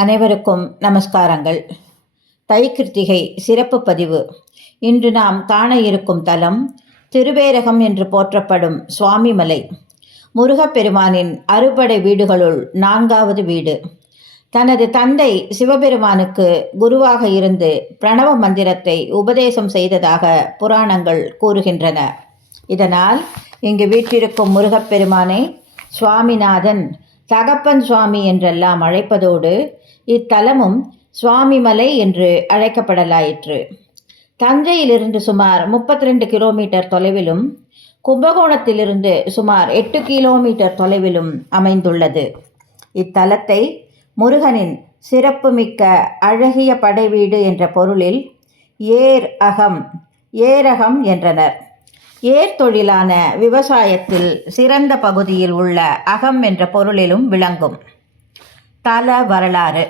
அனைவருக்கும் நமஸ்காரங்கள். தை கிருத்திகை சிறப்பு பதிவு. இன்று நாம் காண இருக்கும் தலம் திருவேரகம் என்று போற்றப்படும் சுவாமிமலை. முருகப்பெருமானின் அறுபடை வீடுகளுள் 4வது வீடு. தனது தந்தை சிவபெருமானுக்கு குருவாக இருந்து பிரணவ மந்திரத்தை உபதேசம் செய்ததாக புராணங்கள் கூறுகின்றன. இதனால் இங்கு வீற்றிருக்கும் முருகப்பெருமானை சுவாமிநாதன், தகப்பன் சுவாமி என்றெல்லாம் அழைப்பதோடு இத்தலமும் சுவாமிமலை என்று அழைக்கப்படலாயிற்று. தஞ்சையிலிருந்து சுமார் 32 கிலோமீட்டர் தொலைவிலும் கும்பகோணத்திலிருந்து சுமார் 8 கிலோமீட்டர் தொலைவிலும் அமைந்துள்ளது. இத்தலத்தை முருகனின் சிறப்புமிக்க அழகிய படைவீடு என்ற பொருளில் ஏரகம் என்றனர். ஏர் தொழிலான விவசாயத்தில் சிறந்த பகுதியில் உள்ள அகம் என்ற பொருளிலும் விளங்கும். தல வரலாறு.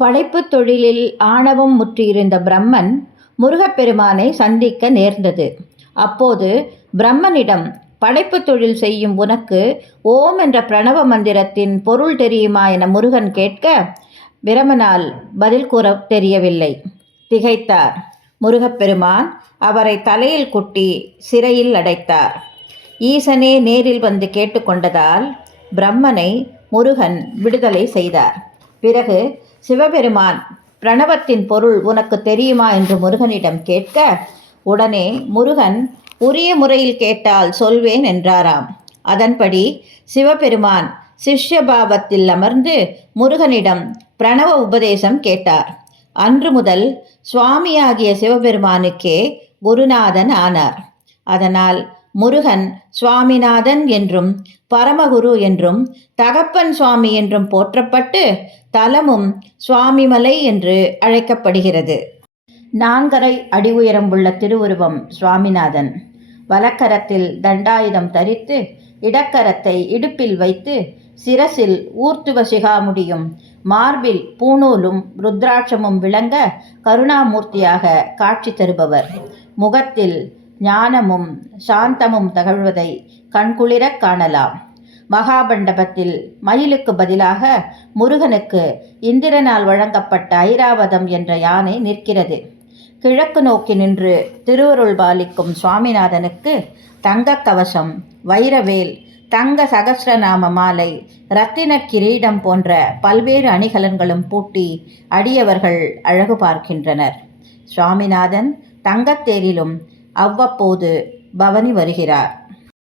படைப்பு தொழிலில் ஆணவம் முற்றியிருந்த பிரம்மன் முருகப்பெருமானை சந்திக்க நேர்ந்தது. அப்போது பிரம்மனிடம், படைப்பு தொழில் செய்யும் உனக்கு ஓம் என்ற பிரணவ மந்திரத்தின் பொருள் தெரியுமா என முருகன் கேட்க பிரமனால் பதில் கூற தெரியவில்லை. திகைத்தார். முருகப்பெருமான் அவரை தலையில் குட்டி சிறையில் அடைத்தார். ஈசனே நேரில் வந்து கேட்டுக்கொண்டதால் பிரம்மனை முருகன் விடுதலை செய்தார். பிறகு சிவபெருமான், பிரணவத்தின் பொருள் உனக்கு தெரியுமா என்று முருகனிடம் கேட்க உடனே முருகன் உரிய முறையில் கேட்டால் சொல்வேன் என்றாராம். அதன்படி சிவபெருமான் சிஷ்யபாவத்தில் அமர்ந்து முருகனிடம் பிரணவ உபதேசம் கேட்டார். அன்று முதல் சுவாமியாகிய சிவபெருமானுக்கே குருநாதன் ஆனார். அதனால் முருகன் சுவாமிநாதன் என்றும் பரமகுரு என்றும் தகப்பன் சுவாமி என்றும் போற்றப்பட்டு தலமும் சுவாமிமலை என்று அழைக்கப்படுகிறது. 4 அடி உயரம் உள்ள திருவுருவம் சுவாமிநாதன். வலக்கரத்தில் தண்டாயுதம் தரித்து இடக்கரத்தை இடுப்பில் வைத்து சிரசில் ஊர்த்துவ சிகாமுடியும் மார்பில் பூணூலும் ருத்ராட்சமும் விளங்க கருணாமூர்த்தியாக காட்சி தருபவர். முகத்தில் ஞானமும் சாந்தமும் தகழ்வதை கண்குளிரக் காணலாம். மகாபண்டபத்தில் மயிலுக்கு பதிலாக முருகனுக்கு இந்திரனால் வழங்கப்பட்ட ஐராவதம் என்ற யானை நிற்கிறது. கிழக்கு நோக்கி நின்று திருவருள் பாலிக்கும் சுவாமிநாதனுக்கு தங்க கவசம், வைரவேல், தங்க சகஸ்ரநாம மாலை, இரத்தின கிரீடம் போன்ற பல்வேறு அணிகலன்களும் பூட்டி அடியவர்கள் அழகு பார்க்கின்றனர். சுவாமிநாதன் தங்கத்தேரிலும் அவ்வப்போது பவனி வருகிறார்.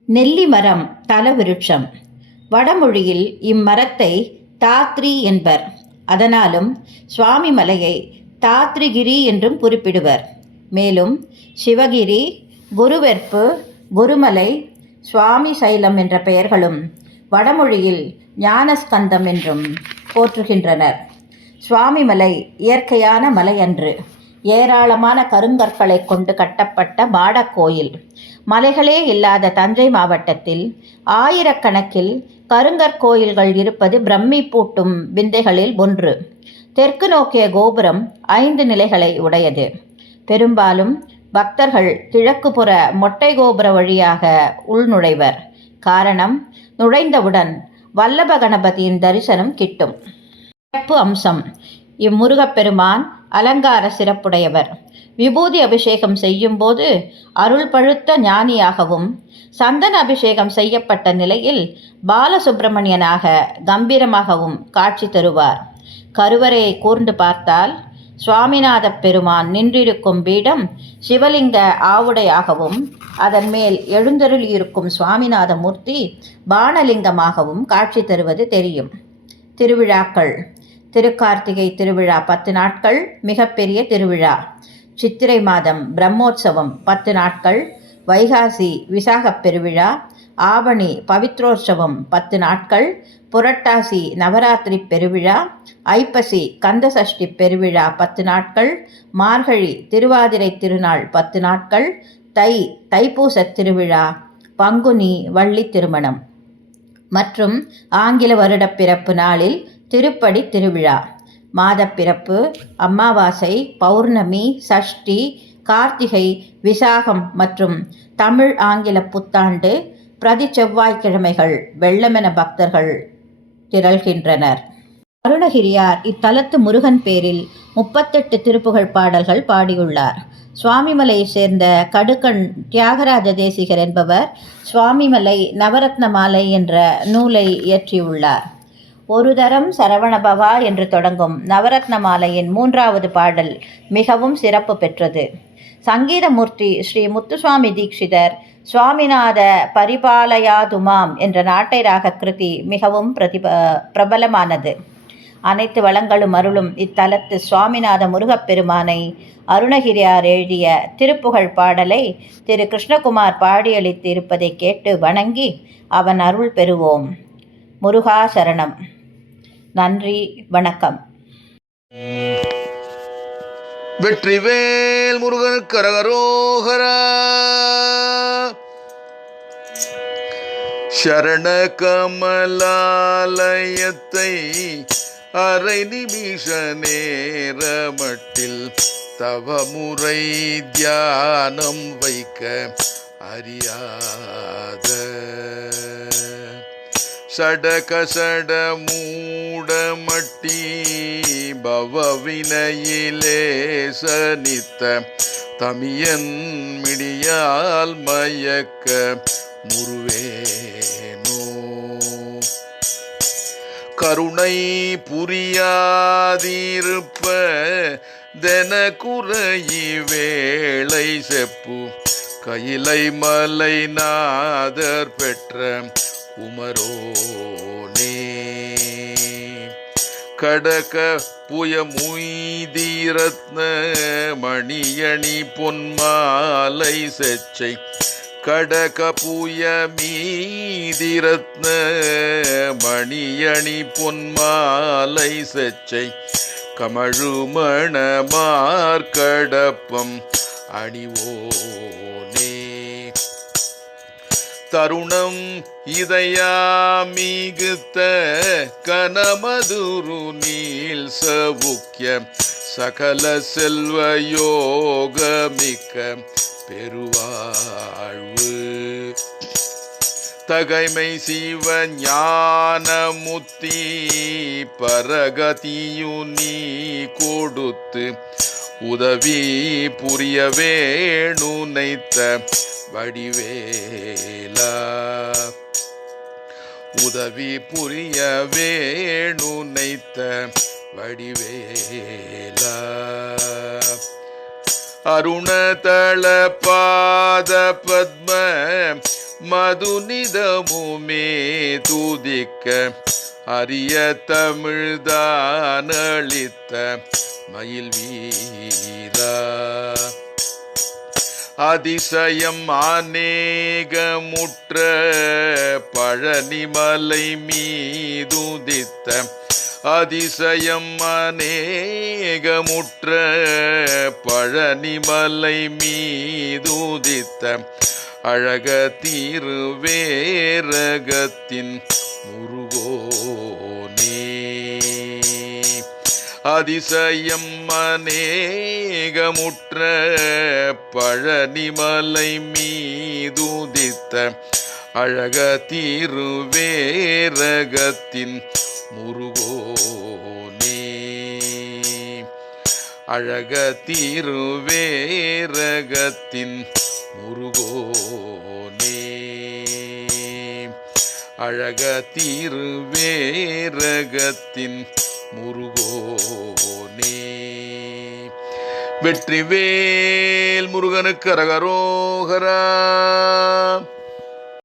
நெல்லி மரம் தல விருட்சம். வடமொழியில் இம்மரத்தை தாத்ரி என்பர். அதனாலும் சுவாமிமலையை தாத்ரிகிரி என்றும் குறிப்பிடுவர். மேலும் சிவகிரி, குருவெற்பு, குருமலை, சுவாமி சைலம் என்ற பெயர்களும் வடமொழியில் ஞானஸ்கந்தம் என்றும் போற்றுகின்றனர். சுவாமிமலை இயற்கையான மலையன்று, ஏராளமான கருங்கற்களை கொண்டு கட்டப்பட்ட மாடக்கோயில். மலைகளே இல்லாத தஞ்சை மாவட்டத்தில் ஆயிரக்கணக்கில் கருங்கற்கோயில்கள் இருப்பது பிரம்மி பூட்டும் விந்தைகளில் ஒன்று. தெற்கு நோக்கிய கோபுரம் 5 நிலைகளை உடையது. பெரும்பாலும் பக்தர்கள் கிழக்கு புற மொட்டை கோபுர வழியாக உள்நுழைவர். காரணம், நுழைந்தவுடன் வல்லப கணபதியின் தரிசனம் கிட்டும். சிறப்பு அம்சம். இம்முருகப்பெருமான் அலங்கார சிறப்புடையவர். விபூதி அபிஷேகம் செய்யும் போது அருள் பழுத்த ஞானியாகவும், சந்தன அபிஷேகம் செய்யப்பட்ட நிலையில் பாலசுப்பிரமணியனாக கம்பீரமாகவும் காட்சி தருவார். கருவறையை கூர்ந்து பார்த்தால் சுவாமிநாத பெருமான் நின்றிருக்கும் பீடம் சிவலிங்க ஆவுடையாகவும், அதன் மேல் எழுந்தருளியிருக்கும் சுவாமிநாத மூர்த்தி பானலிங்கமாகவும் காட்சி தருவது தெரியும். திருவிழாக்கள். திருக்கார்த்திகை திருவிழா 10 நாட்கள் மிகப்பெரிய திருவிழா. சித்திரை மாதம் பிரம்மோற்சவம் 10 நாட்கள். வைகாசி விசாகப் பெருவிழா. ஆவணி பவித்ரோற்சவம் 10 நாட்கள். புரட்டாசி நவராத்திரி பெருவிழா. ஐப்பசி கந்தசஷ்டி பெருவிழா 10 நாட்கள். மார்கழி திருவாதிரை திருநாள் 10 நாட்கள். தைப்பூச திருவிழா. பங்குனி வள்ளி திருமணம் மற்றும் ஆங்கில வருடப்பிறப்பு நாளில் திருப்படி திருவிழா. மாதப்பிறப்பு, அமாவாசை, பௌர்ணமி, சஷ்டி, கார்த்திகை, விசாகம் மற்றும் தமிழ் ஆங்கில புத்தாண்டு பிரதி செவ்வாய்க்கிழமைகள் வெள்ளமென பக்தர்கள் திரள்கின்றனர். அருணகிரியார் இத்தலத்து முருகன் பேரில் 38 திருப்புகழ் பாடல்கள் பாடியுள்ளார். சுவாமிமலையை சேர்ந்த கடுக்கண் தியாகராஜ தேசிகர் என்பவர் சுவாமிமலை நவரத்ன மாலை என்ற நூலை இயற்றியுள்ளார். ஒரு தரம் சரவணபவா என்று தொடங்கும் நவரத்ன மாலையின் 3வது பாடல் மிகவும் சிறப்பு பெற்றது. சங்கீதமூர்த்தி ஸ்ரீ முத்துசுவாமி தீட்சிதர் சுவாமிநாத பரிபாலயாதுமாம் என்ற நாட்டை ராக கிருதி மிகவும் பிரபலமானது. அனைத்து வளங்களும் அருளும் இத்தலத்து சுவாமிநாத முருகப்பெருமானை அருணகிரியார் எழுதிய திருப்புகழ் பாடலை திரு கிருஷ்ணகுமார் பாடியளித்து இருப்பதை கேட்டு வணங்கி அவன் அருள் பெறுவோம். முருகா சரணம். நன்றி, வணக்கம். வெற்றிவேல் முருகன் கரகரோகரா. சரண கமலாலயத்தை அரை நிமிஷ நேரமட்டில் தவமுறை தியானம் வைக்க அறியாத சடகசட மூடமட்டி பவவினையிலே சனித்த தமியன் மிடியால் மயக்க முருவேனோ. கருணை புரியாதிருப்ப தென குறையி வேளை செப்பு கையிலை மலை நாதர் பெற்ற குமரோனே. கடக புயமுய்திரத்ன மணியணி பொன்மாலை செச்சை கடக புய மீதிரத்ன மணியணி பொன்மாலை செச்சை கமழுமண மார்க்கடப்பம் அணிவோனே. தருணம் இதயாமிகுத்த கனமதுரு நீல் சவுக்கிய சகல செல்வ யோகமிக்க பெருவாழ்வு தகைமை சிவ ஞானமுத்தி பரகதியு நீ கொடுத்து உதவி புரிய வேணுனைத்த வடிவேலா. உதவி புரிய வேணுனைத்த வடிவேலா. அருணதள பாத பத்ம மதுநிதமுமே துதிக்க அரிய தமிழ்தானளித்த மயில் வீரா. அதிசயம் அநேகமுற்ற பழனிமலை மீதுதித்த அதிசயம் அநேகமுற்ற பழனிமலை மீதுதித்த அழக திருவேரகத்தின் முருகோனே. அதிசயம் அநேகமுற்ற பழனிமலை மீதுதித்த அழக திருவேரகத்தின் முருகோனே. அழக திருவேரகத்தின் முருகோனே. அழக திருவேரகத்தின் முருகோனே. வெற்றிவேல் முருகனுக்கு அரகரோகரா.